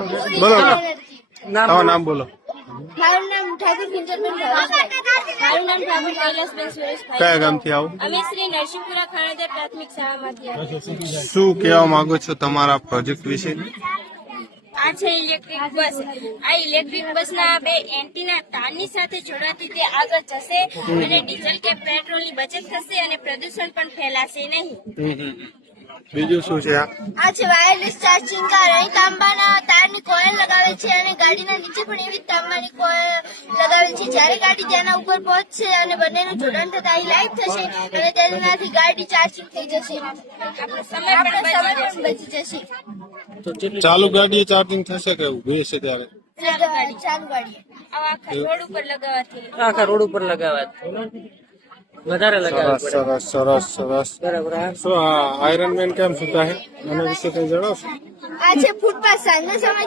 બોલો તમારું નામ બોલો. મારું નામ ઠાકુર કિંજલબેન મારું નામ ઠાકુર કૈલાસબેન સુરેશભાઈ. કયા ગામથી આવો? અમે શ્રી નરસિંહપુરા ખાણેદાર પ્રાથમિક શાળામાંથી આવીએ. શું કહેવા માંગો છો તમારા પ્રોજેક્ટ વિશે? આ છે ઇલેક્ટ્રિક બસ. આ ઇલેક્ટ્રિક બસના બે એન્ટીના તારની સાથે જોડાતી તે આગળ જશે અને ડીઝલ કે પેટ્રોલની બચત થશે અને પ્રદૂષણ પણ ફેલાશે નહીં. બીજું શું છે? આ છે વાયરલેસ ચાર્જિંગ કાર. અહીં તાંબાના તારની કોઇલ લગાવે છે અને ગાડીના નીચે પણ એવી તાંબાની કોઇલ લગાવે છે. જ્યારે ગાડી તેના ઉપર પહોંચશે અને બંનેનું જોડાણ થતા અહીં લાઈવ થશે અને તેનાથી ગાડી ચાર્જિંગ થઈ જશે. આપણો સમય પણ બચી જશે. ચાલુ ગાડીએ ચાર્જિંગ થશે કે ઉભી હશે ત્યારે? ચાલુ ગાડી આખા રોડ ઉપર લગાવવાથી વધારે લગાવવા સરસ સરસ સરસ સરસ. બરાબર. શું આ આયરન મેન કેમ સુતા હે? આના વિશે કઈ જણાવશો? આ છે ફૂટપાથ. સાંજના સમય